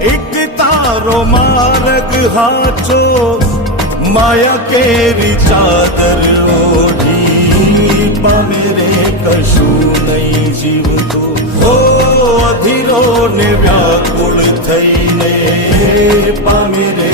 એક તારો માર્ગ હાચો, માયા કેરી ચાદર ઓઢી, પામે રે કશું નહીં જીવતો, ઓ અધીરો ને વ્યાકુળ થઈને પામે રે